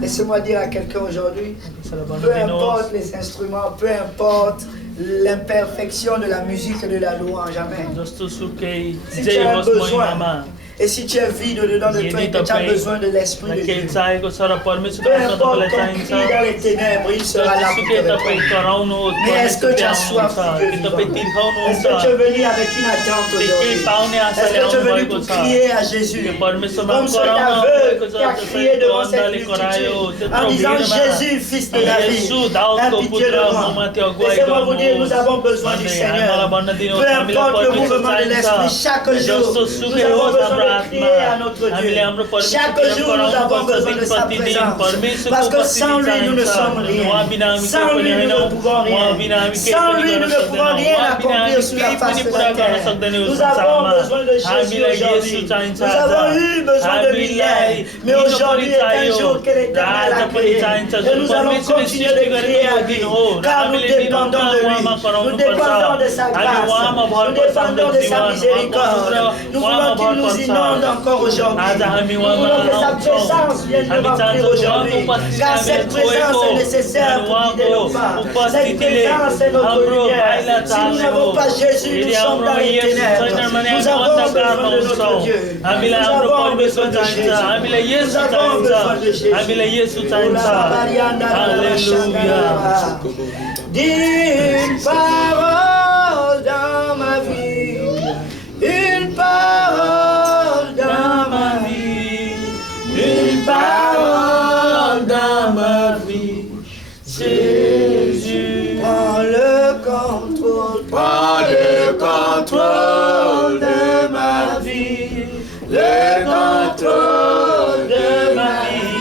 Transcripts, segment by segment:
Laissez-moi dire à quelqu'un aujourd'hui, peu importe les instruments, peu importe l'imperfection de la musique et de la louange, amen. Si tu as un besoin, et si tu es vide dedans de toi et que tu as besoin de l'Esprit de Dieu, peu importe ton cri dans les ténèbres, il sera là pour te répondre. Mais est-ce que tu as soif de vivant? Est-ce que tu es venu avec une attente aujourd'hui? Est-ce que tu es venu pour crier à Jésus? Comme cet aveugle qui a crié devant cette multitude en disant Jésus, fils de David, aie pitié de moi. Laissez-moi vous dire, nous avons besoin du Seigneur. Peu importe le mouvement de l'Esprit, chaque jour, nous avons besoin de crier à notre Dieu. Chaque jour, nous avons besoin de sa présence. Parce que sans lui, nous ne sommes rien. Sans lui, nous ne pouvons rien. Sans lui, nous ne pouvons rien accomplir sur la face de la terre. Nous avons besoin de Jésus aujourd'hui. Nous avons eu besoin de millénaires. Mais aujourd'hui est un jour que l'Éternel a créé. Et nous allons continuer de crier à lui. Car nous dépendons de lui. Nous dépendons de sa grâce. Nous dépendons de sa miséricorde. Nous voulons qu'il nous inonde encore aujourd'hui. Nous voulons que sa présence vienne nous remplir aujourd'hui. Car cette présence est nécessaire pour guider nos pas. Cette présence est notre lumière. Si nous n'avons pas Jésus, nous sommes dans les ténèbres. Nous avons besoin de notre Dieu. Nous avons besoin de Jésus. Nous avons besoin de Jésus. Alléluia. Dis une parole dans ma vie. Une parole dans ma vie. Une parole dans ma vie. Jésus, prends le contrôle. Prends le contrôle de ma vie. Le contrôle de ma vie.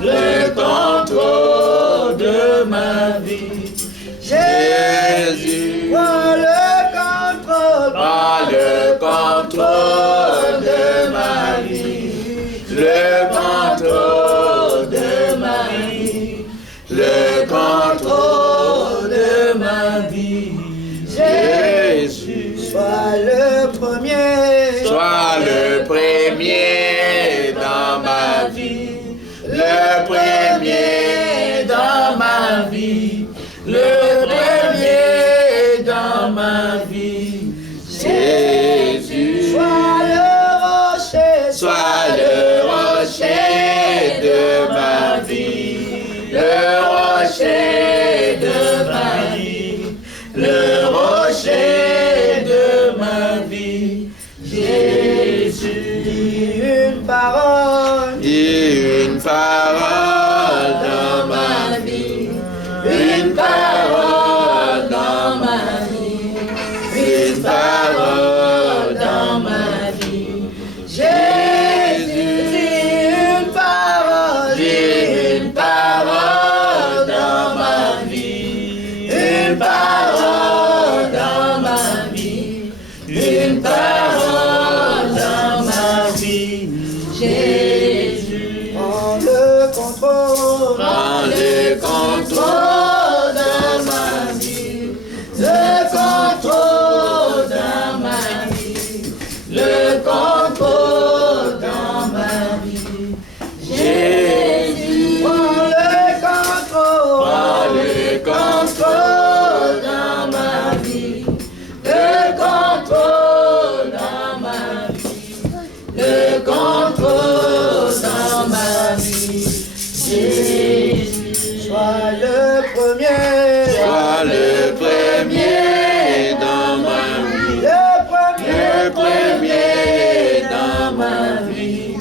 Le contrôle de ma vie. Jésus, prends le contrôle. Prends le contrôle de ma vie. Le contrôle de ma vie. Le contrôle de ma vie. Jésus, sois le premier. Sois le premier dans ma vie. Le premier dans ma vie. Le premier dans ma vie. Jésus, sois le rocher. Sois le rocher de ma vie. Le rocher de ma vie. Le rocher de ma vie. Jésus, dis une parole. Dis une parole dans ma vie. Une parole dans ma vie. Une parole dans ma vie. Jésus, dis une parole. Dis une parole dans ma vie. Une parole dans ma vie. Une parole dans ma vie. Jésus, prends le contrôle. Prends le contrôle dans ma vie. Le contrôle dans ma vie. Le contrôle dans ma vie. Jésus, prends le contrôle. Prends le contrôle dans ma vie. Le contrôle dans ma vie. Le contrôle dans ma vie. Jésus, sois le premier. Sois le premier dans ma vie. Le premier dans ma vie.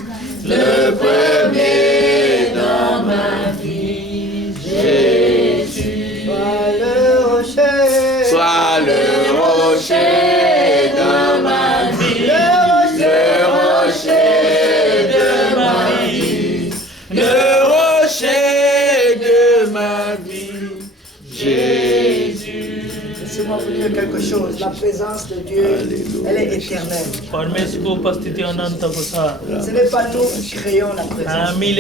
Le premier dans ma vie. Jésus, sois le rocher. Sois le rocher dans ma vie. Le rocher de ma vie. Le rocher de ma vie. Laissez-moi vous dire quelque chose. La présence de Dieu, elle est éternelle. Ce n'est pas nous qui créons la présence. Mais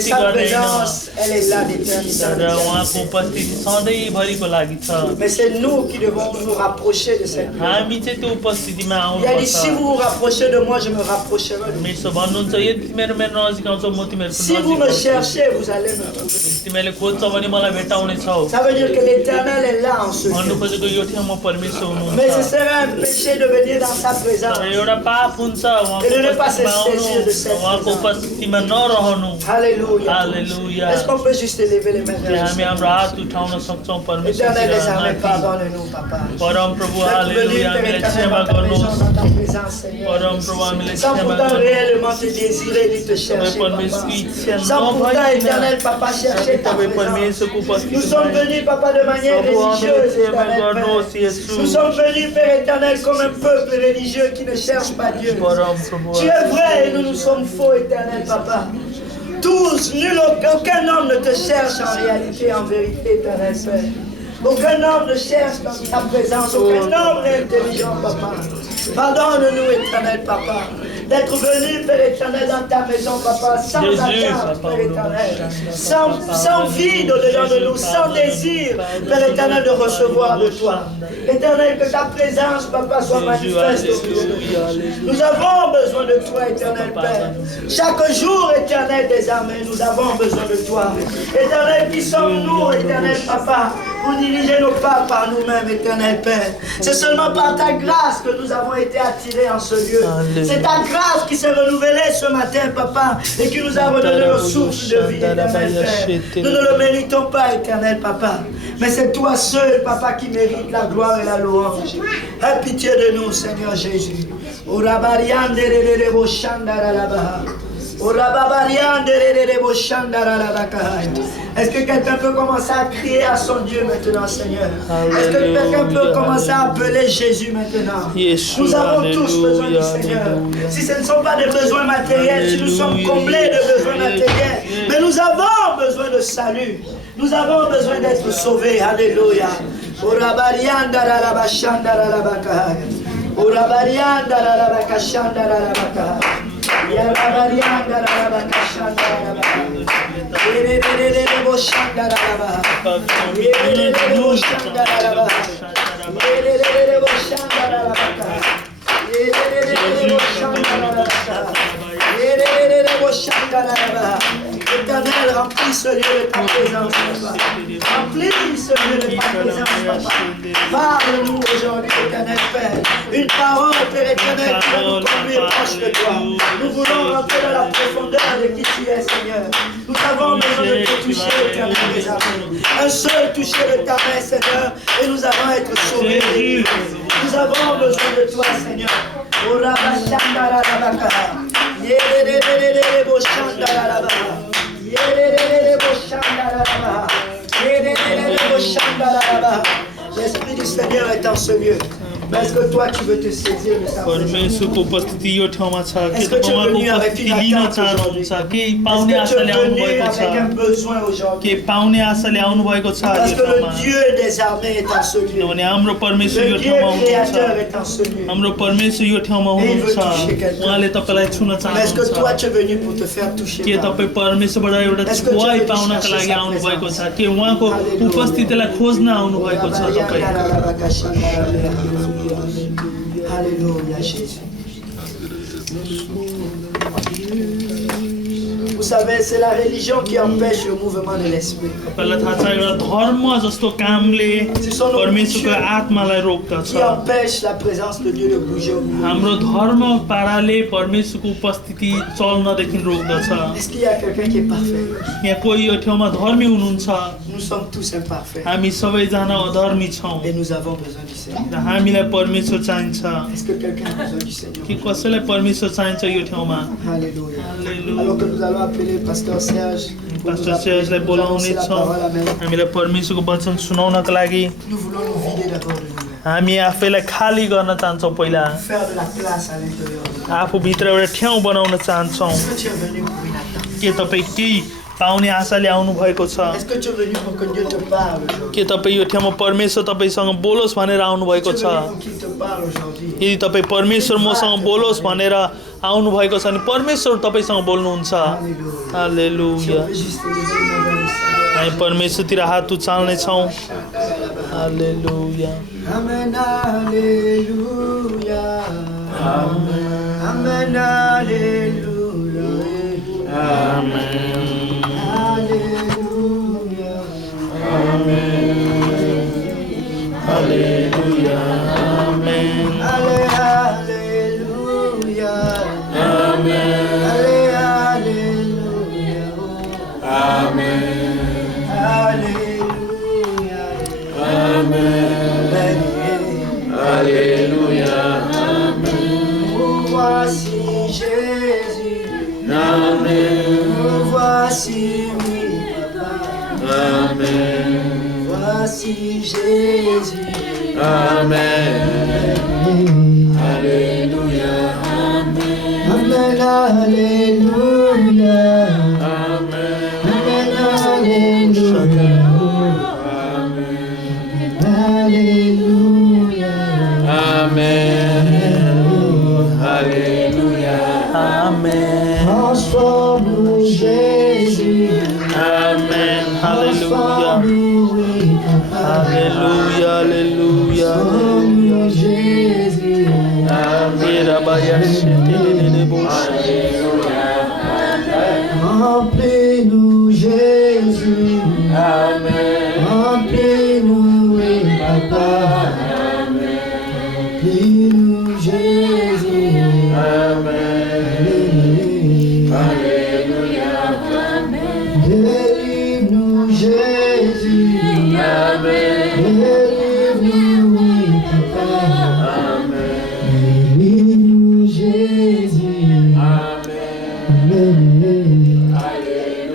sa présence, elle est là d'éternité. Mais c'est nous qui devons nous rapprocher de cette présence. Il a dit, si vous vous rapprochez de moi, je me rapprocherai de vous. Si vous me cherchez, vous allez me trouver. Ça veut dire que l'Éternel est là en ce lieu. Mais ce serait un péché de venir dans sa présence et de ne pas se saisir de cette présence. Alléluia. Alléluia. Est-ce qu'on peut juste élever les mains vers le Seigneur? Éternel des armées, pardonne-nous, Papa. Sans pourtant réellement te désirer ni te chercher, Papa. Sans pourtant, Éternel, Papa, chercher ta présence. Nous sommes venus, Papa, de manière religieuse, Éternel Père. Nous sommes venus, Père éternel, comme un peuple religieux qui ne cherche pas Dieu. Tu es vrai et nous nous sommes faux, Éternel Papa. Tous, aucun homme ne te cherche en réalité, en vérité, Éternel Père. Aucun homme ne cherche dans ta présence. Aucun homme n'est intelligent, Papa. Pardonne-nous, éternel Papa, d'être venu, Père éternel, dans ta maison, Papa, sans attente, Père éternel, sans vide au-dedans de nous, sans désir, Père éternel, de recevoir de toi. Éternel, que ta présence, Papa, soit manifeste au milieu de nous. Nous avons besoin de toi, éternel Père. Chaque jour, éternel des armées, nous avons besoin de toi. Éternel, qui sommes-nous, éternel Papa, pour diriger nos pas par nous-mêmes, éternel Père. C'est seulement par ta grâce que nous avons été attirés en ce lieu. C'est ta grâce qui s'est renouvelée ce matin, Papa, et qui nous a redonné le souffle de vie, éternel Père. Nous ne le méritons pas, éternel Papa, mais c'est toi seul, Papa, qui mérite la gloire et la louange. Aie pitié de nous, Seigneur Jésus. Est-ce que quelqu'un peut commencer à crier à son Dieu maintenant, Seigneur? Est-ce que quelqu'un peut commencer à appeler Jésus maintenant? Nous avons tous besoin du Seigneur. Si ce ne sont pas des besoins matériels, si nous sommes comblés de besoins matériels, mais nous avons besoin de salut. Nous avons besoin d'être sauvés. Alléluia. Éternel, remplis ce lieu de ta présence, Papa. Remplis ce lieu de ta présence, Papa. Parle-nous aujourd'hui, éternel Père. Une parole, Père éternel, qui va nous conduire proche de toi. Nous voulons rentrer dans la profondeur de qui tu es, Seigneur. Nous avons besoin de te toucher, éternel des amis. Un seul toucher de ta main, Seigneur, et nous allons être sauvés. Nous avons besoin de toi, Seigneur. L'Esprit du Seigneur est en ce lieu. Mais est-ce que toi tu veux te saisir de sa présence? Est-ce que tu es venu avec une attente aujourd'hui? Est-ce que tu es venu avec un besoin aujourd'hui? Parce que le Dieu des armées est en ce lieu. Le Dieu créateur est en ce lieu. Et il veut toucher quelqu'un. Mais est-ce que toi tu es venu pour te faire toucher par lui? Est-ce que tu es venu chercher sa présence? Alléluia, Jésus. Vous savez, c'est la religion qui empêche le mouvement de l'esprit. Ce sont nos coutumes qui empêchent la présence de Dieu de bouger au milieu. Est-ce qu'il y a quelqu'un qui est parfait? Nous sommes tous imparfaits. Et nous avons besoin du Seigneur. Est-ce que quelqu'un a besoin du Seigneur? Alléluia. Alors que nous allons appeler Pasteur Serge. Pasteur Serge les बोलाउने छौं हामीले परमेश्वरको वचन सुनाउनका लागि nous voulons nous vider d'abord de nous-mêmes. हामी आफैलाई खाली गर्न चाहन्छौं पहिला faire de la place à l'intérieur. आफू भित्र एउटा ठाउँ बनाउन चाहन्छौं Est-ce que tu es venu pour une attente? के तपाई केही पाउने आशाले आउनु भएको छ Est-ce que tu es venu pour que Dieu te parle aujourd'hui? के तपाईँ यो ठाउँमा परमेश्वर तपाईँसँग बोलोस् भनेर आउनु भएको Tu es छ venu pour qu'il te parle aujourd'hui? यदि तपाईँ परमेश्वर मसँग बोलोस् भनेर आउनु भएको छ भने परमेश्वर तपाईँसँग बोल्नुहुन्छ Alléluia. Hallelujah Tu peux juste lever les mains vers le Seigneur. हामी परमेश्वरतिर हात उचाल्ने छौँ hallelujah Amen, alléluia. Amen, amen, alléluia. आमेन Alléluia. Hallelujah amen Allé, alléluia. आमेन Allé, alléluia. आमेन Alléluia. Amen hallelujah Nous voici Jésus. आमेन Nous voici, oui, Papa. आमेन Voici Jésus. Amen hallelujah Amen, alléluia. आमेन Amen, alléluia. Alléluia. Amen. Alléluia. Amen. Transforme-nous, Jésus. Amen. Alléluia. Transforme-nous, oui, Papa. Alléluia. Alléluia. Transforme-nous, Jésus. Amen. Remplis-nous, Jésus. Amen. Remplis-nous, oui, Papa. Remplis-nous, Jésus. Amen. Alléluia. Délivre-nous, Jésus. Amen. Délivre-nous, oui, Papa. Amen. Délivre-nous, Jésus. Amen. Alléluia.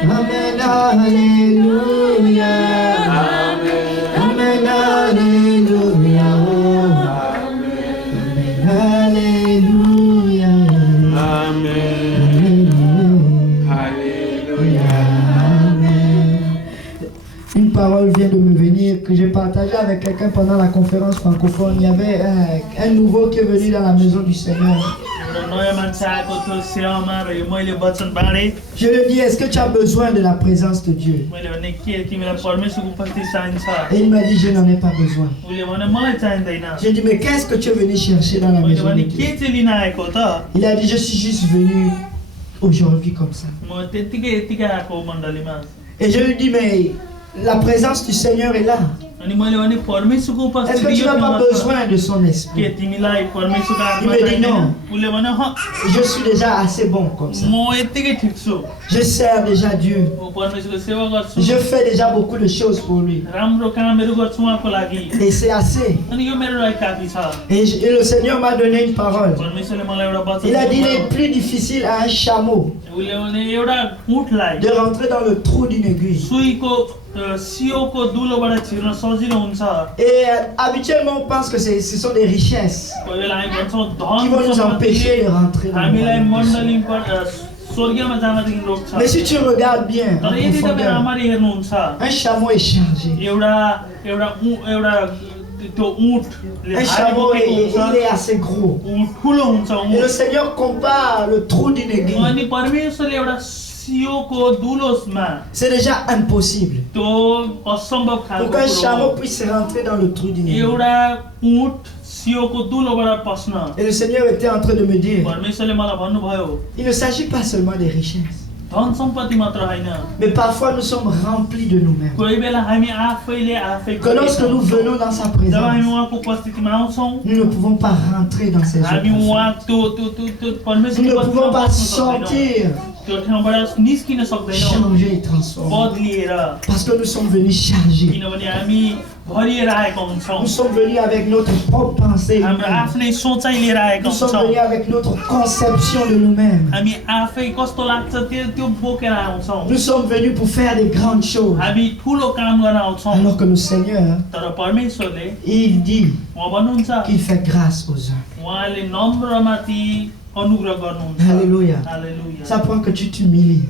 Amen, alléluia. Amen, alléluia. Alléluia. Une parole vient de me venir que j'ai partagée avec quelqu'un pendant la conférence francophone. Il y avait un nouveau qui est venu dans la maison du Seigneur. नयाँ मान्छे आएको थियो सेवामा र यो मैले वचन बाँडे Je lui ai dit, est-ce que tu as besoin de la présence de Dieu? मैले भने के तिमीलाई परमेश्वरको उपस्थिति चाहिन्छ Et il m'a dit, je n'en ai pas besoin. उसले भने मलाई चाहिँदैन J'ai dit, mais qu'est-ce que tu es venu chercher dans la मैले maison de भने Dieu? के चाहिँ लिन आएको त Il a dit, je suis juste venu aujourd'hui comme ça. म त्यत्तिकै यत्तिकै आएको मण्डलीमा Et je lui dis, mais la présence du Seigneur est là. अनि मैले भने परमेश्वरको Est-ce que उपस्थिति tu यो n'as pas ठाउँमा छ। besoin de son के esprit? तिमीलाई परमेश्वरको आत्मा Il me dit चाहिँदैन non. उसले भने Je suis déjà assez bon comme ça. म यत्तिकै ठिक छु Je sers déjà Dieu. म परमेश्वरको सेवा गर्छु Je fais déjà beaucoup de choses pour lui. राम्रो कामहरू गर्छु उहाँको लागि Et c'est assez. अनि यो मेरो लागि काफी छ Et le Seigneur m'a donné une parole. परमेश्वरले मलाई एउटा वचन Il a dit, il दिनुभयो। est plus difficile à un chameau उसले भने एउटा उठलाई de rentrer dans le trou d'une aiguille. सुईको सियोको दुलोबाट छिर्न सजिलो हुन्छ Et habituellement, on pense que ce sont des richesses कोही बेला हामी भन्छौँ qui धन vont nous empêcher सम्पत्तिले de rentrer dans le हामीलाई royaume. मण्डलीबाट स्वर्गीयमा जानदेखि रोक्छ Mais si tu regardes bien en तर यदि तपाईँ profondeur, राम्ररी हेर्नुहुन्छ un chameau est chargé. एउटा त्यो ऊँटले Un भारी chameau, बोकेको il हुन्छ est assez gros. ऊँट ठुलो हुन्छ Et le ऊँट Seigneur compare le trou d'une aiguille. अनि परमेश्वरले एउटा सियोको दुलोसमा C'est déjà impossible त्यो असम्भव pour खालको qu'un कुरो chameau हो। puisse rentrer dans le trou d'une aiguille. एउटा ऊँट सियोको दुलोबाट पस्न Et le Seigneur était en train de me dire, परमेश्वरले मलाई भन्नुभयो il ne s'agit pas seulement des richesses, धन सम्पत्ति मात्र होइन mais parfois nous sommes remplis de nous-mêmes. कोही बेला हामी आफैले आफै Que lorsque nous venons dans sa जब हामी présence, उहाँको उपस्थितिमा आउँछौँ nous ne pouvons pas rentrer dans ses हामी œuvres. उहाँ त्यो Nous परमेश्वरको ne pouvons उपस्थितिमा pas बस्न सक्दैनौँ। sortir, त्यो ठाउँबाट निस्किन सक्दैनौँ changer et transformer. बदलिएर Parce que nous sommes venus chargés. किनभने हामी भरिएर आएका हुन्छौँ Nous sommes venus avec notre propre pensée. हाम्रो आफ्नै सोचाइ लिएर आएका Nous sommes हुन्छौँ venus avec notre conception de nous-mêmes. हामी आफै कस्तो लाग्छ त्यो बोकेर आउँछौँ Nous sommes venus pour faire des grandes choses. हामी ठुलो काम गर्न आउँछौँ Alors que le Seigneur, तर परमेश्वरले il dit उहाँ भन्नुहुन्छ qu'il fait grâce aux uns. उहाँले नम्रमाथि Alléluia. Ça prend que tu t'humilies.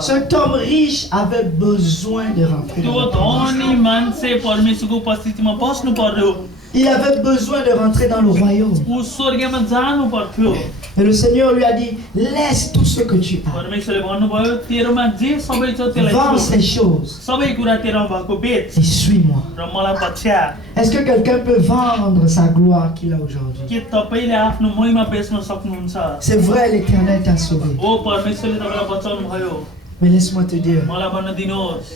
Cet homme riche avait besoin de rentrer dans il avait besoin de rentrer dans le royaume. Et le Seigneur lui a dit, laisse tout ce que tu as. Vends ces choses. Et suis-moi. Est-ce que quelqu'un peut vendre sa gloire qu'il a aujourd'hui? C'est vrai, l'Éternel t'a sauvé. Mais laisse-moi te dire,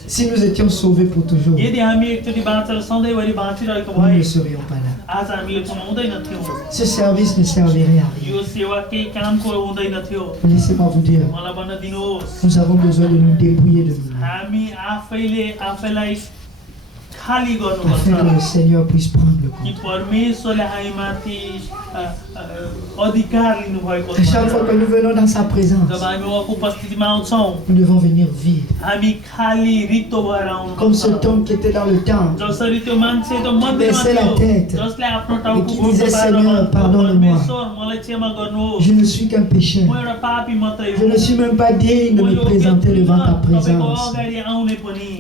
si nous étions sauvés pour toujours, nous ne serions pas là. Ce service ne servirait à rien. Laissez-moi vous dire, nous avons besoin de nous débrouiller de nous-mêmes. Afin que le Seigneur puisse prendre le contrôle. Chaque fois que nous venons dans sa présence, nous devons venir vide. Comme cet homme qui était dans le temple, qui baissait la tête et qui disait, Seigneur, pardonne-moi. Je ne suis qu'un pécheur. Je ne suis même pas digne de me présenter devant ta présence.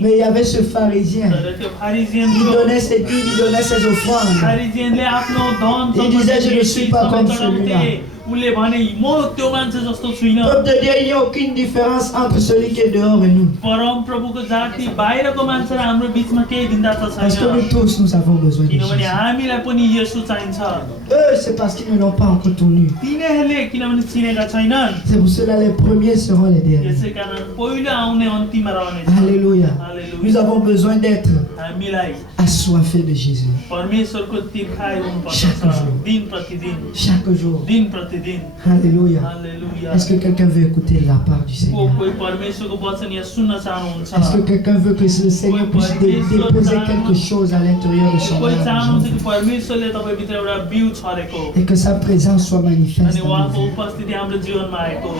Mais il y avait ce pharisien. Il donnait ses dîmes, il donnait ses offrandes. Il disait, je ne suis pas comme celui-là. Peuple de Dieu, il n'y a aucune différence entre celui qui est dehors et nous. Parce que nous tous, nous avons besoin de Jésus. Eux, c'est parce qu'ils ne l'ont pas encore connu. C'est pour cela les premiers seront les derniers. Alléluia. Nous avons besoin d'être assoiffés de Jésus. Chaque jour. Alléluia. Est-ce que quelqu'un veut écouter la part du Seigneur? Est-ce que quelqu'un veut que le Seigneur puisse déposer quelque chose à l'intérieur de son cœur? Et que sa présence soit manifeste dans nos vies.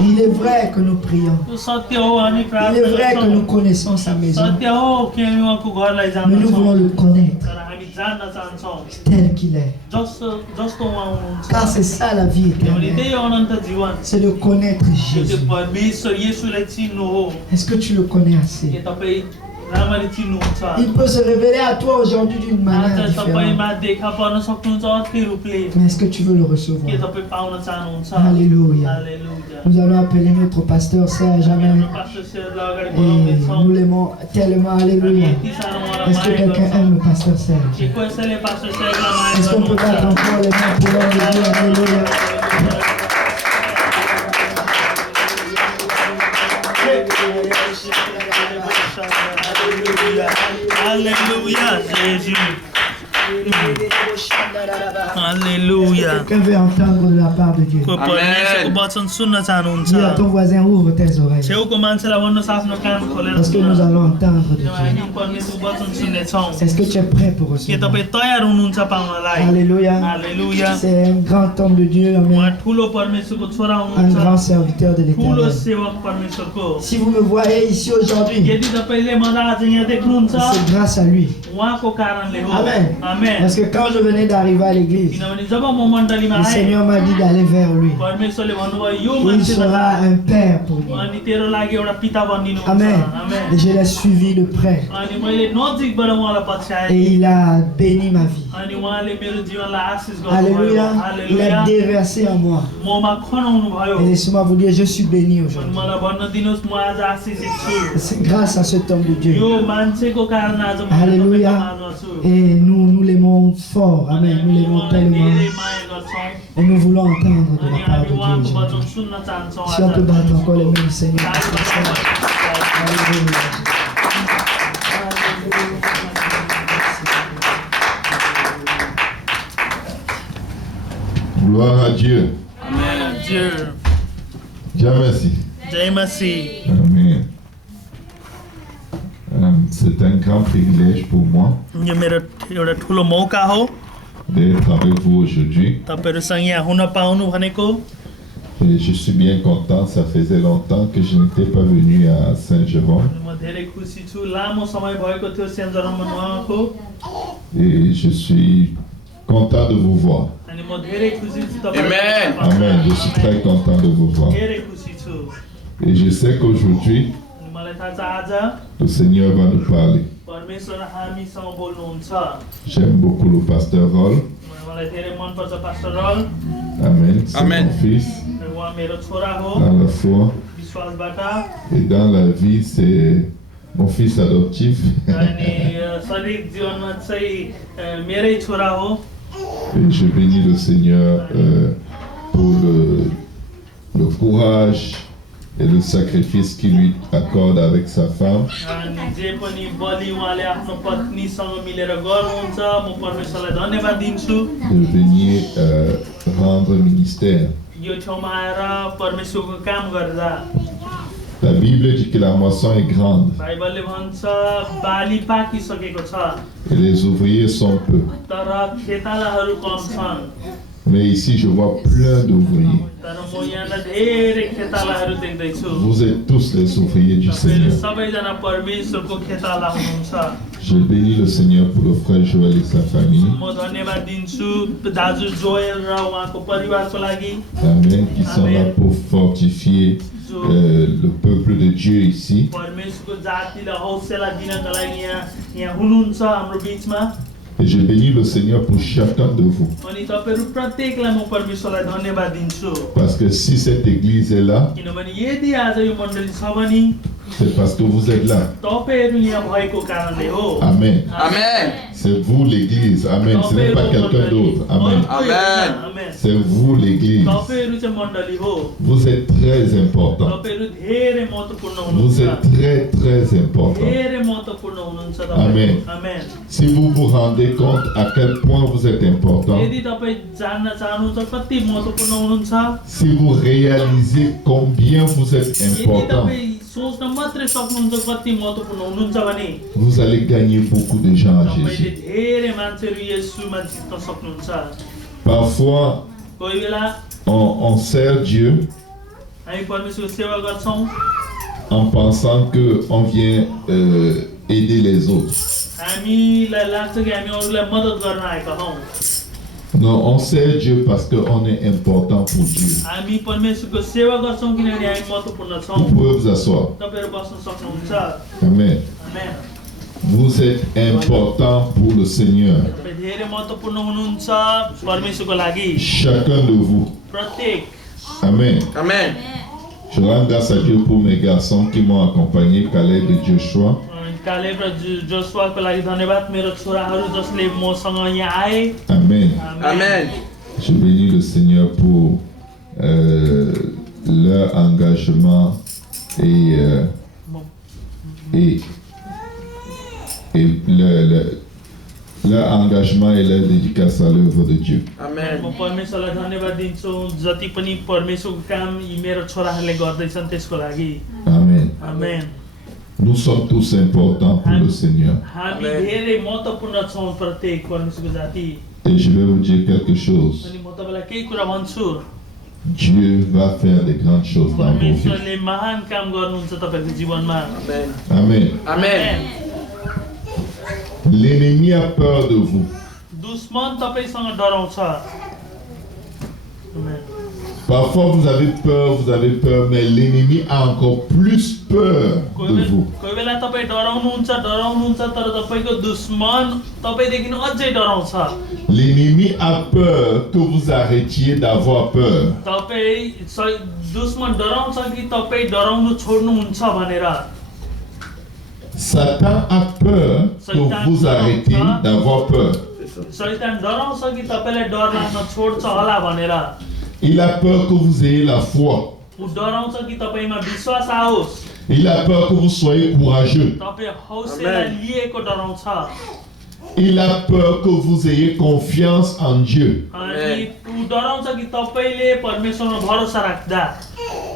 Il est vrai que nous prions. Il est vrai que nous connaissons sa maison. Mais nous voulons le connaître tel qu'il est. Car c'est ça la vie éternelle. C'est de connaître Jésus. Est-ce que tu le connais assez? Il peut se révéler à toi aujourd'hui d'une manière différente. Mais est-ce que tu veux le recevoir? Alléluia. Nous allons appeler notre pasteur Serge. Amen. Et nous l'aimons tellement. Alléluia. Est-ce que quelqu'un aime le pasteur Serge? Est-ce qu'on peut battre encore les mains pour l'homme de Dieu? Alléluia. Alléluia, Jésus. Alléluia. Quelqu'un veut entendre de la part de Dieu. Dis à ton voisin, ouvre tes oreilles. Parce que nous allons entendre de Dieu. Est-ce que tu es prêt pour recevoir? Alléluia. C'est un grand homme de Dieu. Amen. Un grand serviteur de l'Éternel. Si vous me voyez ici aujourd'hui, c'est grâce à lui. Amen. Parce que quand je venais d'arriver à l'église, le Seigneur m'a dit d'aller vers lui. Il sera un père pour lui. Amen. Et je l'ai suivi de près. Et il a béni ma vie. Alléluia. Il a déversé en moi. Et laissez-moi vous dire, je suis béni aujourd'hui. C'est grâce à cet homme de Dieu. Alléluia. Et nous l'aimons fort. Amen. Nous l'aimons tellement. Et nous voulons entendre de la part de Dieu aujourd'hui. Si on peut battre encore les mains, Seigneur. Alléluia. Gloire à Dieu. Amen. Dieu. Dieu merci. Jai Masih. Amen. C'est un grand privilège pour moi d'être avec vous aujourd'hui. Et je suis bien content, ça faisait longtemps que je n'étais pas venu à Saint-Jérôme. Et je suis content de vous voir. Amen. Amen. Je suis très content de vous voir. Et je sais qu'aujourd'hui, le Seigneur va nous parler. J'aime beaucoup le pasteur Roll. Amen. C'est Amen. mon fils. Dans la foi et dans la vie, c'est mon fils adoptif. Et je bénis le Seigneur pour le courage et le sacrifice qu'il lui accorde avec sa femme. De venir rendre ministère. La Bible dit que la moisson est grande et les ouvriers sont peu. Mais ici, je vois plein d'ouvriers. Vous êtes tous les ouvriers du Seigneur. Je bénis le Seigneur pour le frère Joël et sa famille. Amen. Qui sont là pour fortifier le peuple de Dieu ici. Et je bénis le Seigneur pour chacun de vous. Parce que si cette église est là, c'est parce que vous êtes là. Amen. Amen. C'est vous l'église. Amen. Ce n'est pas quelqu'un d'autre. Amen. Amen. C'est vous l'église. Vous êtes très important. Vous êtes très très important. Amen. Si vous vous rendez compte à quel point vous êtes important, si vous réalisez combien vous êtes important, vous allez gagner beaucoup de gens à Jésus. Parfois, on sert Dieu en pensant qu'on vient aider les autres. Non, on sert Dieu parce qu'on est important pour Dieu. Vous pouvez vous asseoir. Amen. Vous êtes important pour le Seigneur. Chacun de vous. Amen. Amen. Je rends grâce à Dieu pour mes garçons qui m'ont accompagné, Caleb et Joshua. Amen. Amen. Je bénis le Seigneur pour leur engagement et leur engagement et leur dédicace à l'œuvre de Dieu. Amen. Amen. Amen. Nous sommes tous importants pour le Seigneur. Et je vais vous dire quelque chose. Dieu va faire des grandes choses dans vos vies. Amen. Amen. L'ennemi a peur de vous. Parfois vous avez peur, mais l'ennemi a encore plus peur de vous. L'ennemi a peur que vous arrêtiez d'avoir peur. Satan a peur que vous arrêtiez d'avoir peur. Il a peur que vous ayez la foi. Il a peur que vous soyez courageux. Il a peur que vous ayez confiance en Dieu.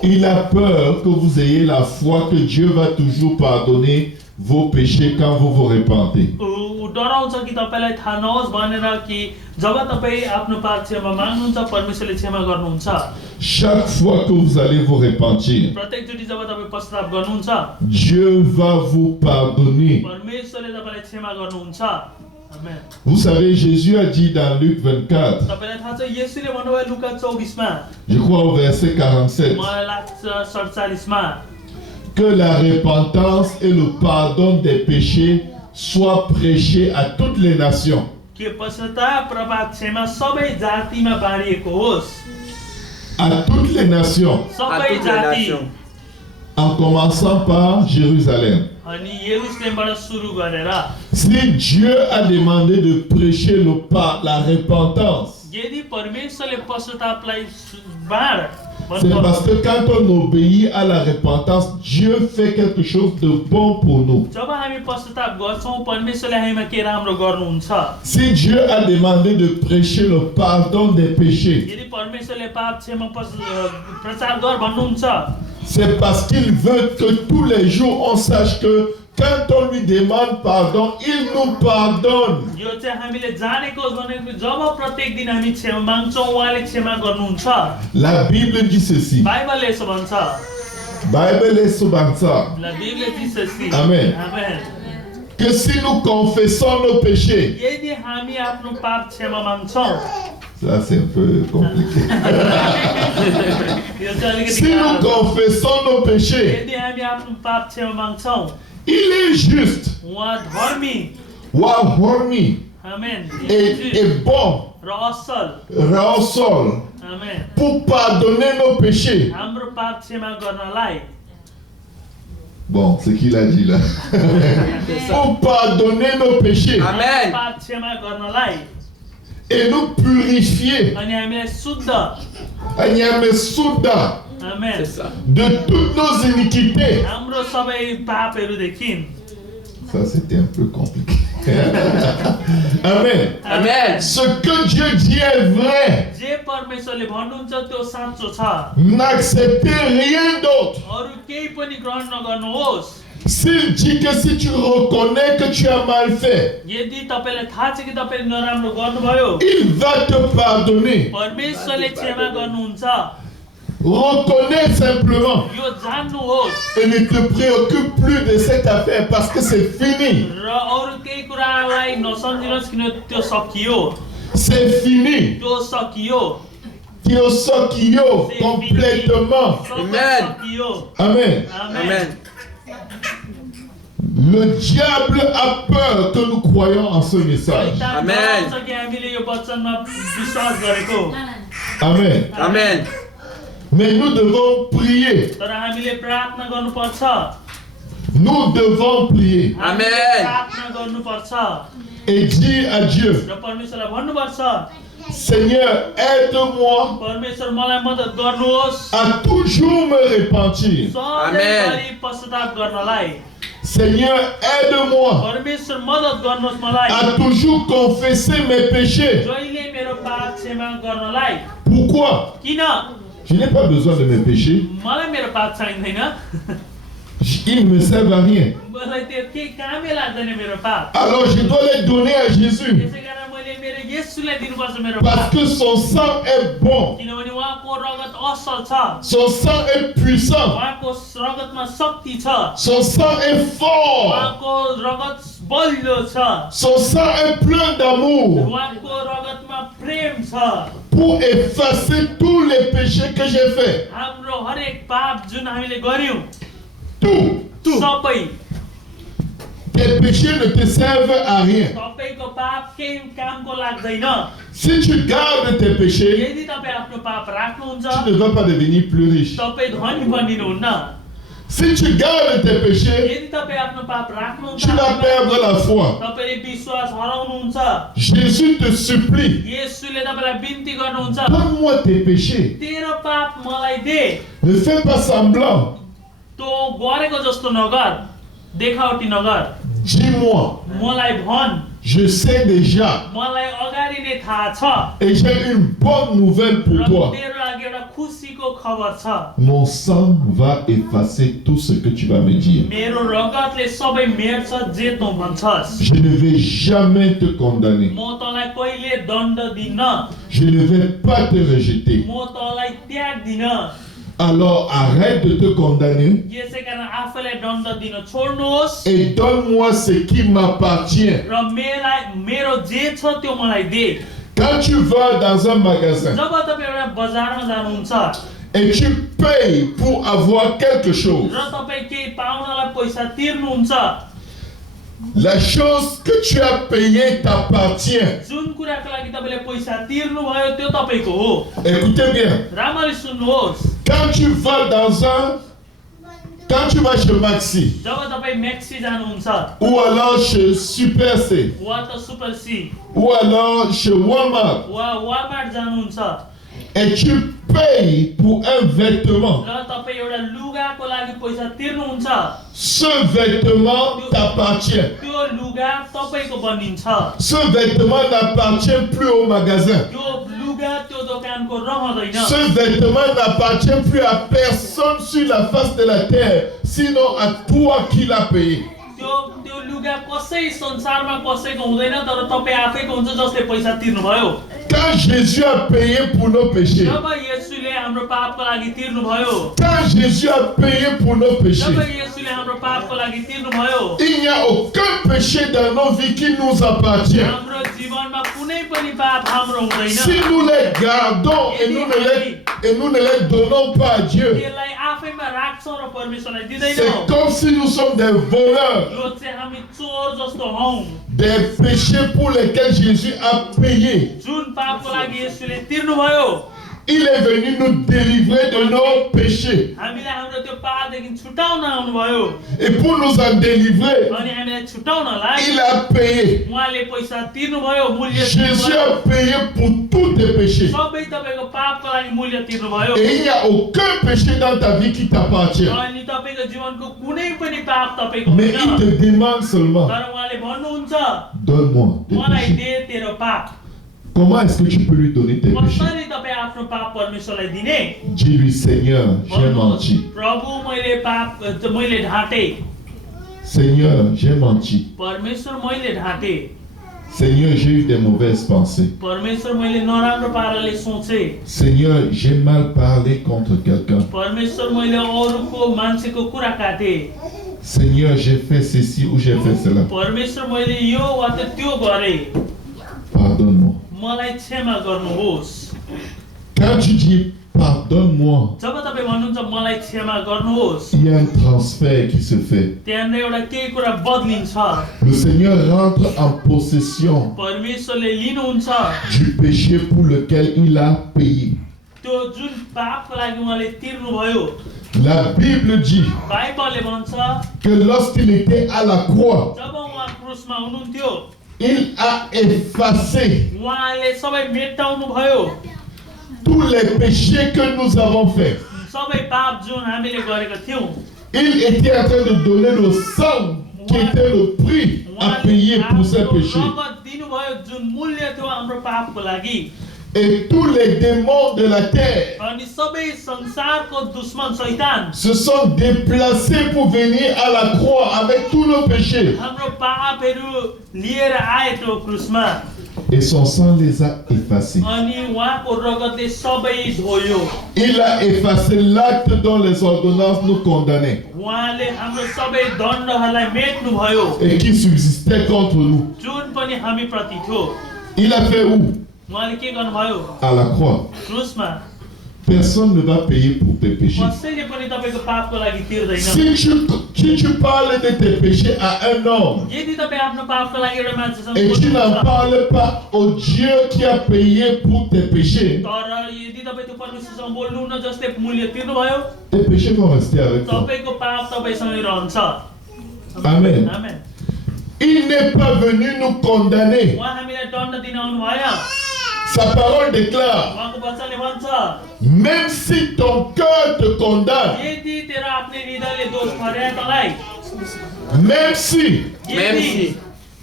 Il a peur que vous ayez la foi que Dieu va toujours pardonner vos péchés quand vous vous repentez. Chaque fois que vous allez vous repentir, Dieu va vous pardonner. Vous savez, Jésus a dit dans Luc 24, je crois au verset 47, que la repentance et le pardon des péchés soient prêchés à toutes les nations. À toutes les nations. En commençant par Jérusalem. Si Dieu a demandé de prêcher la repentance, c'est parce que quand on obéit à la repentance, Dieu fait quelque chose de bon pour nous. Si Dieu a demandé de prêcher le pardon des péchés, c'est parce qu'il veut que tous les jours on sache que quand on lui demande pardon, il nous pardonne. La Bible dit ceci. Amen. Que si nous confessons nos péchés, ça c'est un peu compliqué. Si nous confessons nos péchés, il est juste et bon pour pardonner nos péchés. Bon, ce qu'il a dit là. Pour pardonner nos péchés. Amen. Et nous purifier. Amen. De toutes nos iniquités. Ça c'était un peu compliqué. Amen. Amen. Ce que Dieu dit est vrai. N'acceptez rien d'autre. S'il dit que si tu reconnais que tu as mal fait, il va te pardonner. Reconnais simplement et ne te préoccupe plus de cette affaire parce que c'est fini. C'est fini. Tiosokio complètement. Amen. Amen. Amen. Le diable a peur que nous croyions en ce message. Amen. Amen. Amen. Mais nous devons prier. Nous devons prier. Amen. Et dire à Dieu, Seigneur, aide-moi à toujours me repentir. Amen. Seigneur, aide-moi à toujours confesser mes péchés. Pourquoi? Je n'ai pas besoin de mes péchés. Ils ne me servent à rien. Alors je dois les donner à Jésus. Parce que son sang est bon. Son sang est puissant. Son sang est fort. Son sang est plein d'amour. Pour effacer tous les péchés que j'ai faits. Tout. Tes péchés ne te servent à rien. Si tu gardes tes péchés, tu ne vas pas devenir plus riche. Si tu gardes tes péchés, tu vas perdre la foi. Jésus te supplie. Donne-moi tes péchés. Ne fais pas semblant. Dis-moi. Je sais déjà. Et j'ai une bonne nouvelle pour toi. Mon sang va effacer tout ce que tu vas me dire. Je ne vais jamais te condamner. Je ne vais pas te rejeter. Alors arrête de te condamner यसै कारण आफैलाई दण्ड दिन छोड्नुहोस् et donne-moi ce qui m'appartient. र मेरो जे छ त्यो मलाई दे। Quand tu vas dans un magasin जब तपाईं एउटा बजारमा जानुहुन्छ et tu payes pour avoir quelque chose, र तपाईं केही पाउनलाई पैसा तिर्नुहुन्छ, la chose que tu as payée t'appartient. जुन कुराको लागि तपाईले पैसा तिर्नु भयो त्यो तपाईको हो। Écoutez bien. राम्ररी सुन्नुहोस्। Quand tu vas chez Maxi, जब तपाईं मैक्सी जानुहुन्छ ou alors chez Super C, वा त सुपर सी ou alors chez Walmart, वा वालमार्ट जानुहुन्छ et tu payes pour un vêtement, र तपाईं एउटा लुगाको लागि पैसा तिर्नुहुन्छ, ce vêtement t'appartient. त्यो लुगा तपाईको बनिन्छ। Ce vêtement n'appartient plus au magasin. त्यो लुगा त्यो दोकानको रहँदैन। Ce vêtement n'appartient plus à personne sur la face de la terre, sinon à toi qui l'as payé. त्यो लुगा कसै संसारमा कसैको हुँदैन, तर तपाई आफैको हुन्छ जसले पैसा तिर्नु भयो। Quand Jésus a payé pour nos péchés, जब येशूले हाम्रो पापको लागि तिर्नु भयो, quand Jésus a payé pour nos péchés, जब येशूले हाम्रो पापको लागि तिर्नु भयो, il n'y a aucun péché dans nos vies qui nous appartient. हाम्रो जीवनमा कुनै पनि पाप हाम्रो हुँदैन। Si nous les gardons et nous ne les donnons pas à Dieu, त्यसलाई आफैमा राख्छौं र परमेश्वरलाई दिदैनौं। c'est comme si nous sommes des voleurs. यो चाहिँ हामी चोर जस्तो हौं। Des péchés pour lesquels Jésus a payé. जुन पापको लागि येशूले तिर्नु भयो, Il est venu nous délivrer de nos péchés. हामीलाई हाम्रो त्यो पापदेखि छुटाउन आउनु भयो। Et pour nous en délivrer, अनि हामीलाई छुटाउनलाई il a payé. उहाँले पैसा तिर्नु भयो, मूल्य तिर्नु Jésus भयो। a payé pour tous tes péchés. सबै तपाईको पापको लागि मूल्य तिर्नु भयो। Et il n'y a aucun péché dans ta vie qui t'appartient. अनि तपाईको जीवनको कुनै पनि पाप तपाईको Mais होइन। il te demande seulement, तर उहाँले भन्नुहुन्छ, donne-moi tes मलाई péchés. दे तेरो पाप। Comment est-ce que tu peux lui donner tes péchés? कसरी तपाईँ आफ्नो पाप परमेश्वरलाई दिने? Dis-lui, Seigneur, j'ai menti. प्रभु मैले ढाँटे। Seigneur, j'ai menti. परमेश्वर मैले ढाँटे। Seigneur, j'ai eu des mauvaises pensées. परमेश्वर मैले नराम्रो पाराले सोचे। Seigneur, j'ai mal parlé contre quelqu'un. परमेश्वर मैले अरूको मान्छेको कुरा काटे। Seigneur, j'ai fait ceci ou j'ai fait cela. परमेश्वर मैले यो वा त त्यो गरे। Pardonne-moi. मलाई क्षमा गर्नुहोस्। Quand tu dis pardonne-moi, जब तपाईँ भन्नुहुन्छ मलाई क्षमा गर्नुहोस्, il y a un transfert qui se fait. त्यहाँनिर एउटा केही कुरा बदलिन्छ। Le Seigneur rentre en possession परमेश्वरले लिनुहुन्छ du péché pour lequel il a payé. त्यो जुन पापको लागि उहाँले तिर्नु भयो। La Bible dit बाइबलले भन्छ que lorsqu'il était à la croix, जब उहाँ क्रुसमा हुनुहुन्थ्यो, il a effacé उहाँले सबै मेटाउनु भयो। tous les péchés que nous avons faits. सबै पाप जुन हामीले गरेका थियौं, Il était en train de donner le sang qui était le prix à payer pour ces péchés. रगत दिनुभयो जुन मूल्य थियो हाम्रो पापको लागि। Et tous les démons de la terre अनि सबै संसारको दुश्मन शैतान se sont déplacés pour venir à la croix avec tous nos péchés. हाम्रो पापहरू लिएर आए त्यो क्रुसमा। Et son sang les a effacés. अनि उहाँको रगतले सबै धोयो। Il a effacé l'acte dont les ordonnances nous condamnaient उहाँले हाम्रो सबै दण्डहरूलाई मेट्नु भयो, et qui subsistaient contre nous. जुन पनि हामी प्रति थियो। Il a fait où? उहाँले के गर्नुभयो? À la croix. क्रुसमा। Personne ne va payer pour tes péchés. कसैले पनि तपाईको पापको लागि तिर्दैन। Si tu parles de tes péchés à un homme यदि तपाईँ आफ्नो पापको लागि एउटा मान्छेसँग et tu n'en बोल्नुहुन्छ, parles pas au Dieu qui a payé pour tes péchés, तर यदि तपाईँ त्यो परमेश्वरसँग बोल्नुहुन्न जसले मूल्य तिर्नुभयो, tes péchés vont rester avec toi. तपाईको पाप तपाईसँगै रहन्छ। Amen. आमेन। Il n'est pas venu nous condamner. उहाँ हामीलाई दण्ड दिन आउनु भएन। Sa parole déclare, उहाँको वचनले भन्छ, même si ton cœur te condamne, यदि तेरो आफ्नो हृदयले दोष ठहर्याए तँलाई, même si यदि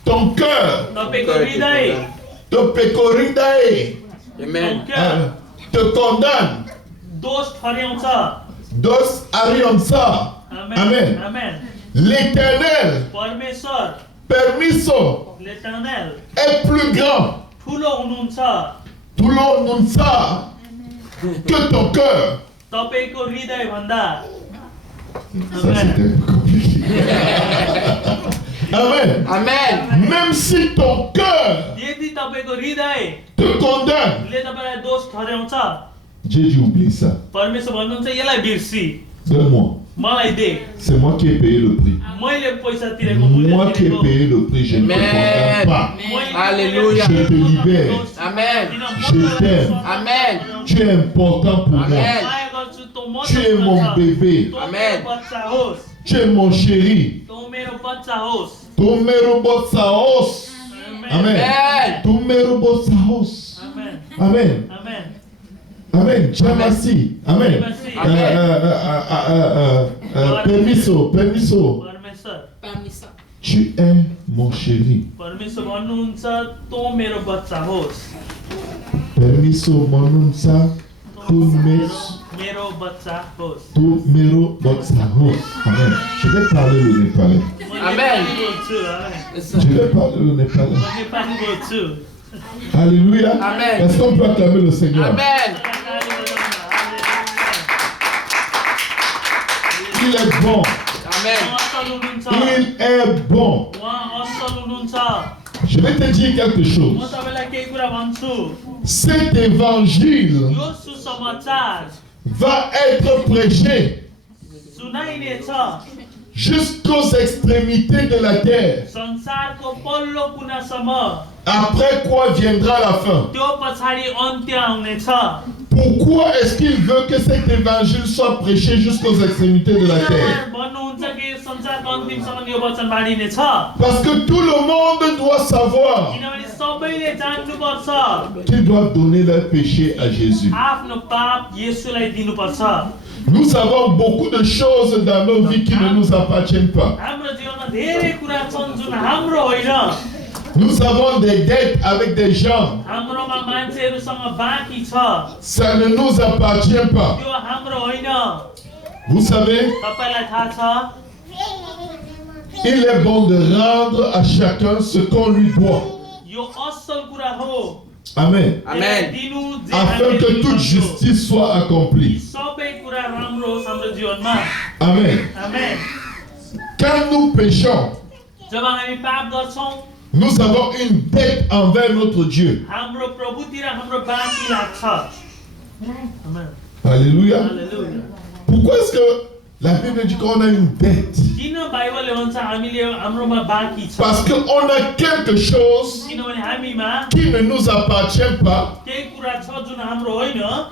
ton cœur तपाईको हृदय te pécoridae, Amen. te condamne, दोष ठहर्याउँछ, dos ariomsa. आमेन, Amen. आमेन। L'Éternel, परमेश्वर permiso, l'éternel est plus grand. ठुलो हुनुहुन्छ Tout le monde sait que ton cœur. तपाईको हृदय भन्दा Ça c'était un peu compliqué. Amen. Amen. Même si ton cœur यदि तपाईको हृदय te condamne, ले तपाईलाई दोष ठहर्याउँछ Dieu dit oublie ça. परमेश्वर भन्नुहुन्छ यसलाई बिर्सी Donne-moi. मलाई दे C'est moi qui ai payé le prix. मैले पैसा तिरेको मूल्य Moi qui ai तिरेको payé le prix, je ne te condamne pas. Alléluia. Je te libère. Amen. Je t'aime. Amen. Tu es important pour moi. Amen. Tu es mon bébé. Amen. Tu es mon chéri. Tomero botsaos. Amen. Tomero botsaos. Amen. Amen. Jamasi. Amen. Permiso. Tu es mon chéri. Permiso monunsa. Tomero botsaos. Amen. Je vais parler le népalais. Amen. Je vais parler le népalais. Alléluia. Amen. Est-ce qu'on peut acclamer le Seigneur? Amen. Il est bon. Amen. Il est bon. Je vais te dire quelque chose. Cet évangile va être prêché jusqu'aux extrémités de la terre. Après quoi viendra la fin? Pourquoi est-ce qu'il veut que cet évangile soit prêché jusqu'aux extrémités de la terre? Parce que tout le monde doit savoir qu'ils doivent donner leur péché à Jésus. Nous avons beaucoup de choses dans nos vies qui ne nous appartiennent pas. Nous avons des dettes avec des gens. Ça ne nous appartient pas. Vous savez, il est bon de rendre à chacun ce qu'on lui doit. Amen. Amen. Afin que toute justice soit accomplie. Amen. Quand nous péchons, nous avons une dette envers notre Dieu. Alléluia. Pourquoi est-ce que la Bible dit qu'on a une dette? Parce qu'on a quelque chose qui ne nous appartient pas.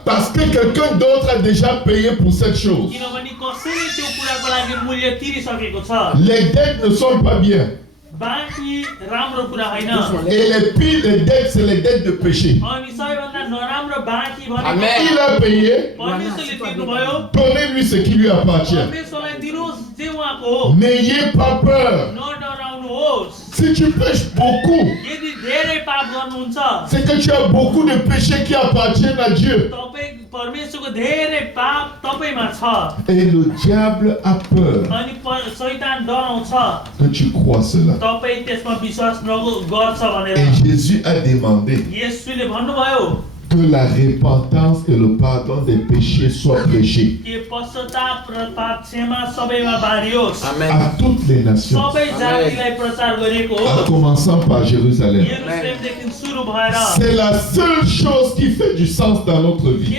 Parce que quelqu'un d'autre a déjà payé pour cette chose. Les dettes ne sont pas bien. Et les pires des dettes, c'est les dettes de péché. Amen. Il a payé. Donnez-lui ce qui lui appartient. N'ayez pas peur. Si tu pêches beaucoup, c'est que tu as beaucoup de péchés qui appartiennent à Dieu. Et le diable a peur que tu crois cela. Et Jésus a demandé que la repentance et le pardon des péchés soient prêchés à toutes les nations, en commençant par Jérusalem. C'est la seule chose qui fait du sens dans notre vie.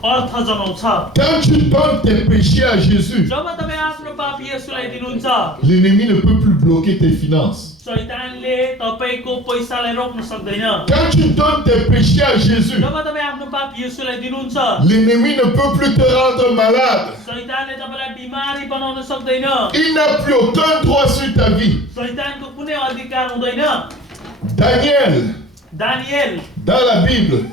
Quand tu donnes tes péchés à Jésus, l'ennemi ne peut plus bloquer tes finances. Quand tu donnes tes péchés à Jésus, l'ennemi ne peut plus te rendre malade. Il n'a plus aucun droit sur ta vie. Daniel, dans la Bible,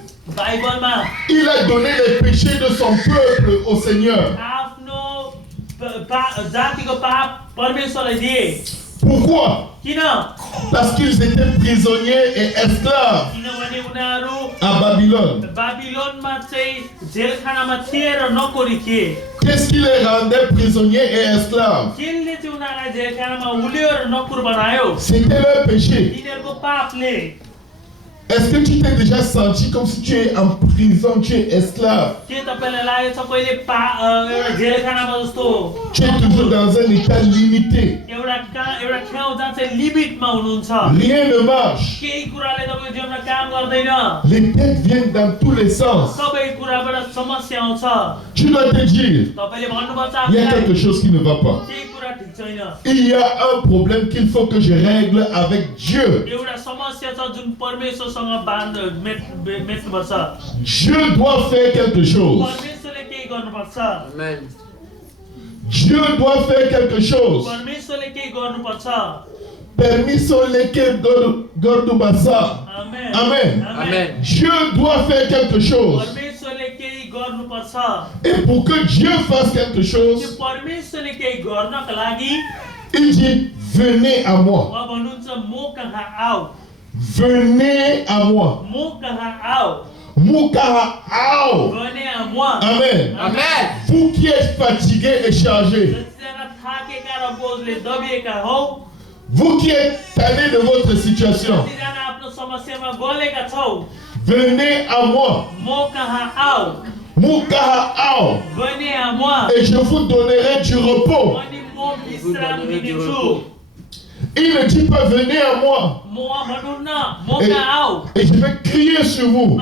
il a donné les péchés de son peuple au Seigneur. Pourquoi? Parce qu'ils étaient prisonniers et esclaves à Babylone. Qu'est-ce qui les rendait prisonniers et esclaves? C'était leur péché. Est-ce que tu t'es déjà senti comme si tu es en prison, tu es esclave? Tu es toujours dans un état limité. Rien ne marche. Les têtes viennent dans tous les sens. Tu dois te dire, il y a quelque chose qui ne va pas. Il y a un problème qu'il faut que je règle avec Dieu. Dieu doit faire quelque chose. Amen. Dieu doit faire quelque chose. Permiso leke gordubasa. Amen. Amen. Dieu doit faire quelque chose. Et pour que Dieu fasse quelque chose, il dit, venez à moi. Venez à moi. Venez à moi. Amen. Amen. Vous qui êtes fatigués et chargés, vous qui êtes tannés de votre situation, venez à moi. Venez à moi. Et je vous donnerai du repos. Vous donnerez du repos. Il ne dit pas venez à moi. Et je vais crier sur vous.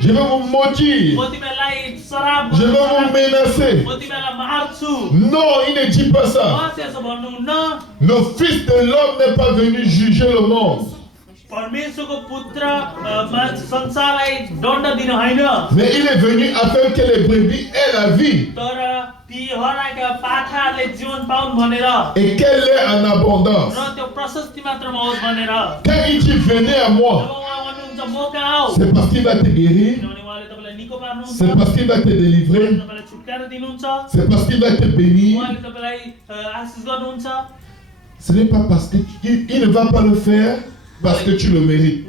Je vais vous maudire. Je vais vous menacer. Non, il ne dit pas ça. Le Fils de l'homme n'est pas venu juger le monde. Mais il est venu afin que les brebis aient la vie. Et qu'elle est en abondance. Quand il dit venez à moi, c'est parce qu'il va te guérir. C'est parce qu'il va te délivrer. C'est parce qu'il va te bénir. Ce n'est pas parce qu'il ne va pas le faire parce que tu le mérites.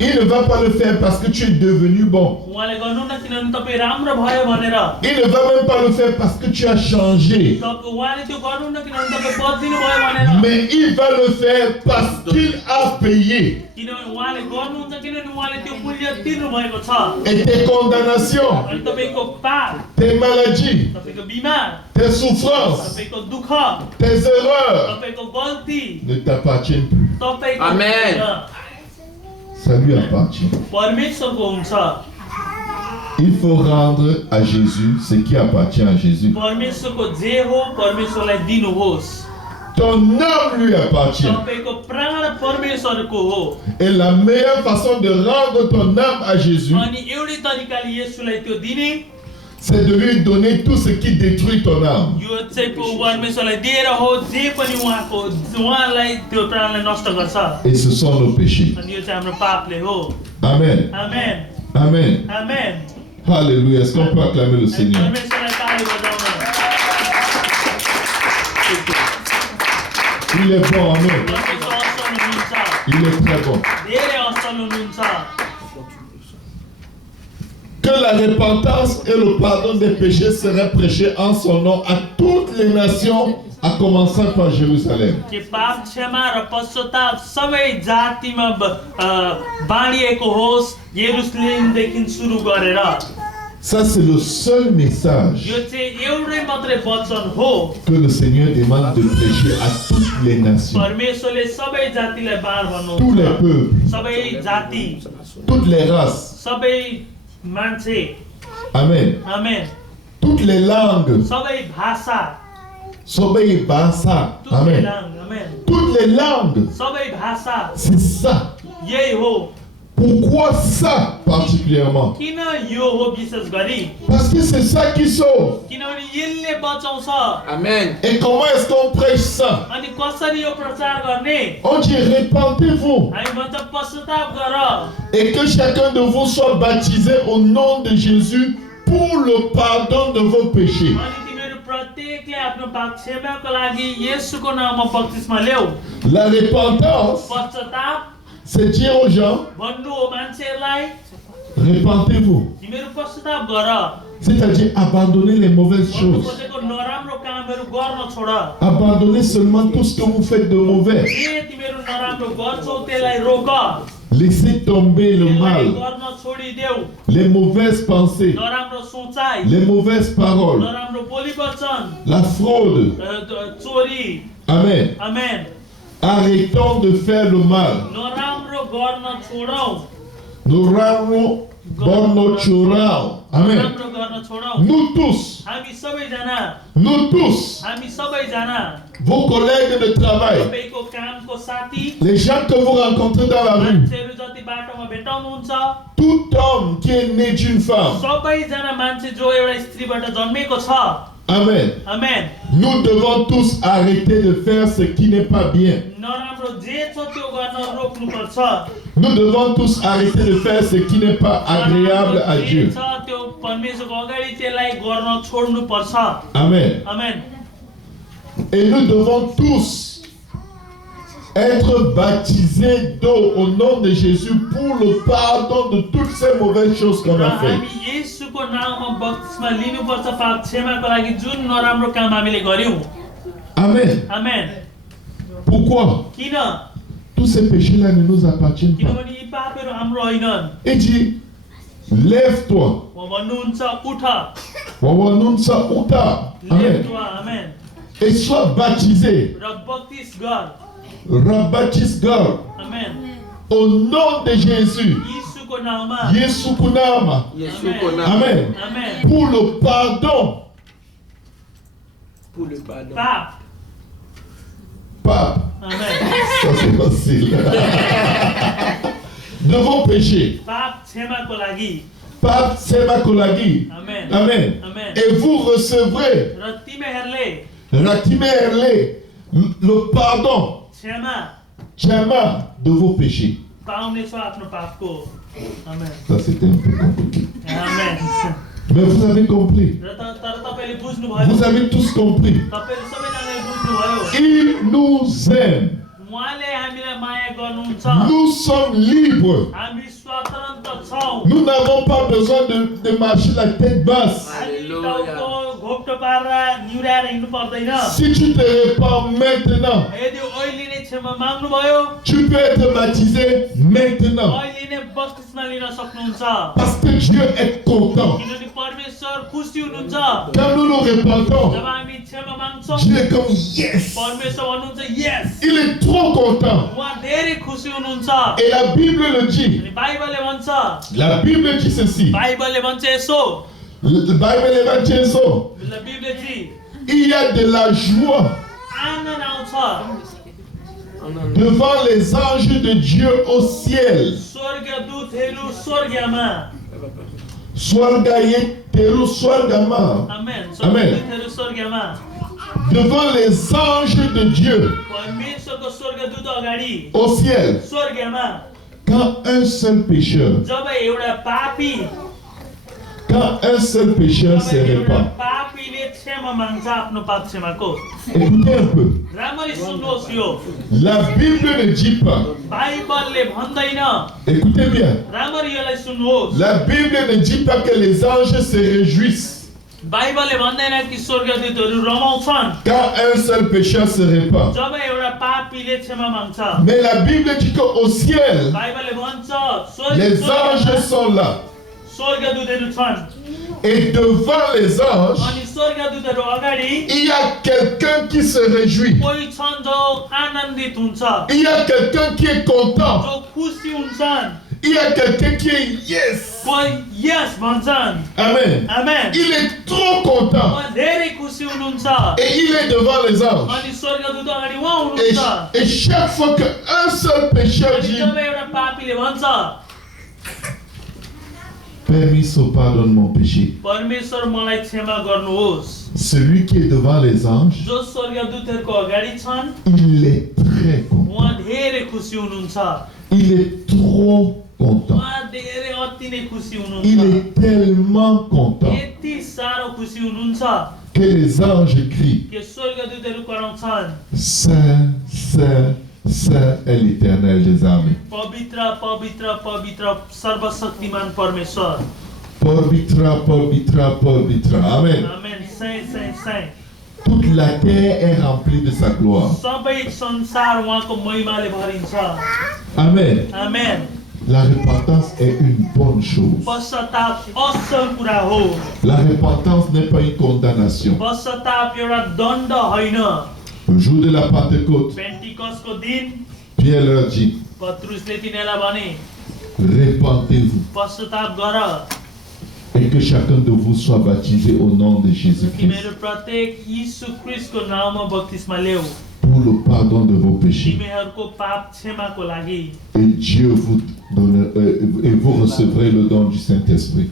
Il ne va pas le faire parce que tu es devenu bon. Il ne va même pas le faire parce que tu as changé. Mais il va le faire parce qu'il a payé. Et tes condamnations, tes maladies, tes souffrances, tes erreurs ne t'appartiennent plus. Amen. Ça lui appartient. Il faut rendre à Jésus ce qui appartient à Jésus. Ton âme lui appartient. Et la meilleure façon de rendre ton âme à Jésus, c'est de lui donner tout ce qui détruit ton âme. Et ce sont nos péchés. Amen. Amen. Amen. Amen. Alléluia. Est-ce qu'on peut acclamer le Seigneur? Il est bon, amen. Il est très bon. Que la repentance et le pardon des péchés seraient prêchés en son nom à toutes les nations, à commencer par Jérusalem. Ça, c'est le seul message que le Seigneur demande de prêcher à toutes les nations, tous les peuples, toutes les races. Amen. Amen. Toutes les langues. Amen. Toutes les langues. C'est ça. Pourquoi ça particulièrement? Parce que c'est ça qui sauve. Amen. Et comment est-ce qu'on prêche ça? On dit répentez-vous. Et que chacun de vous soit baptisé au nom de Jésus pour le pardon de vos péchés. La repentance, c'est dire aux gens, répentez-vous. C'est-à-dire abandonnez les mauvaises choses. Abandonnez seulement tout ce que vous faites de mauvais. Laissez tomber le mal, les mauvaises pensées, les mauvaises paroles, la fraude. Amen. Arrêtons de faire le mal. Amen. Nous tous, vos collègues de travail, les gens que vous rencontrez dans la rue, tout homme qui est né d'une femme, amen. Amen. Nous devons tous arrêter de faire ce qui n'est pas bien. Nous devons tous arrêter de faire ce qui n'est pas agréable à Dieu. Amen. Amen. Et nous devons tous être baptisés d'eau au nom de Jésus pour le pardon de toutes ces mauvaises choses qu'on a faites. Amen. Amen. Pourquoi? Tous ces péchés-là ne nous appartiennent pas. Il dit, lève-toi. Amen. Et sois baptisé. Rebaptise God. Amen. Au nom de Jésus. Yesu Kunama. Amen. Amen. Pour le pardon. Pape. Amen. Ça c'est facile. De vos péchés. Pape Sema Kolagi. Amen. Amen. Amen. Et vous recevrez le pardon. Tchama de vos péchés. Amen. Ça c'était un peu compliqué. Amen. Mais vous avez compris. Vous avez tous compris. Il nous aime. Nous sommes libres. Nous n'avons pas besoin de marcher la tête basse. Si tu te répands maintenant, tu peux être baptisé maintenant. Parce que Dieu est content. Quand nous nous répandons, Dieu est comme yes. Il est trop content. Et la Bible le dit. La Bible dit ceci. La Bible dit ça. Il y a de la joie devant les anges de Dieu au ciel. Amen. Amen. Devant les anges de Dieu au ciel. Quand un seul pécheur se répand. Écoutez un peu. La Bible ne dit pas. Écoutez bien. La Bible ne dit pas que les anges se réjouissent. Quand un seul pécheur se répand. Mais la Bible dit qu'au ciel, les anges sont là. Et devant les anges, il y a quelqu'un qui se réjouit. Il y a quelqu'un qui est content. Il y a quelqu'un qui est yes. Amen. Amen. Il est trop content. Et il est devant les anges. Et chaque fois qu'un seul pécheur dit, Permis, pardonne mon péché. Celui qui est devant les anges, il est très content. Il est trop content. Il est tellement content que les anges crient. Saint, Saint, Saint est l'Éternel des armées. Pavitra, Pavitra, Pavitra. Amen. Amen. Saint, Saint, Saint. Toute la terre est remplie de sa gloire. Amen. Amen. La repentance est une bonne chose. La repentance n'est pas une condamnation. Le jour de la Pentecôte, Pierre leur dit, répentez-vous et que chacun de vous soit baptisé au nom de Jésus-Christ pour le pardon de vos péchés. Et Dieu vous donne, et vous recevrez le don du Saint-Esprit.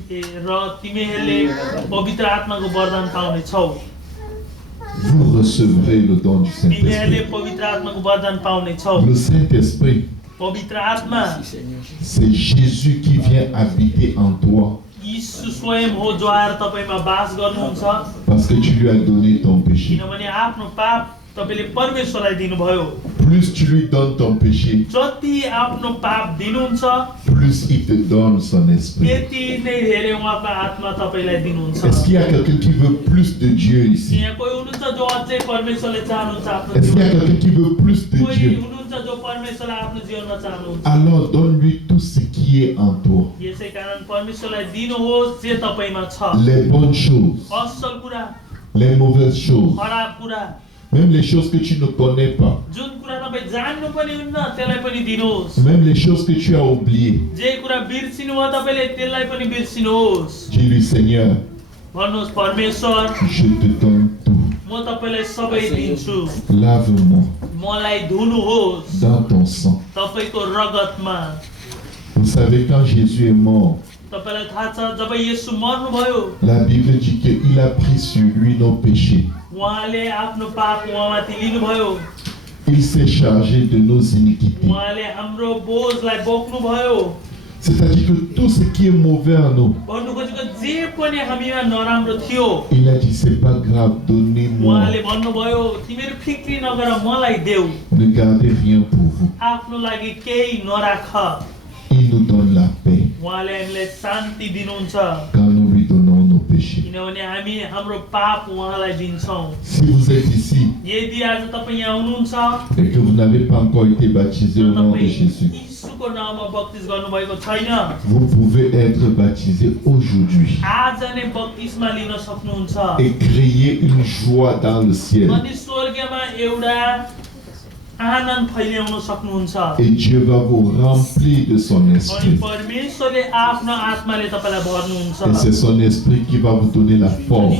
Vous recevrez le don du Saint-Esprit. Le Saint-Esprit, c'est Jésus qui vient habiter en toi. Parce que tu lui as donné ton péché. Plus tu lui donnes ton péché, plus il te donne son esprit. Est-ce qu'il y a quelqu'un qui veut plus de Dieu ici? Est-ce qu'il y a quelqu'un qui veut plus de Dieu? Alors donne-lui tout ce qui est en toi. Les bonnes choses, les mauvaises choses, même les choses que tu ne connais pas, même les choses que tu as oubliées. Dis-lui, Seigneur, je te donne tout. Lave-moi dans ton sang. Vous savez, quand Jésus est mort, la Bible dit qu'il a pris sur lui nos péchés. Il s'est chargé de nos iniquités. C'est-à-dire que tout ce qui est mauvais en nous, il a dit, c'est pas grave, donnez-moi. Ne gardez rien pour vous. Il nous donne la paix quand nous lui donnons nos péchés. Si vous êtes ici et que vous n'avez pas encore été baptisé au nom de Jésus, vous pouvez être baptisé aujourd'hui et créer une joie dans le ciel. Et Dieu va vous remplir de son esprit. Et c'est son esprit qui va vous donner la force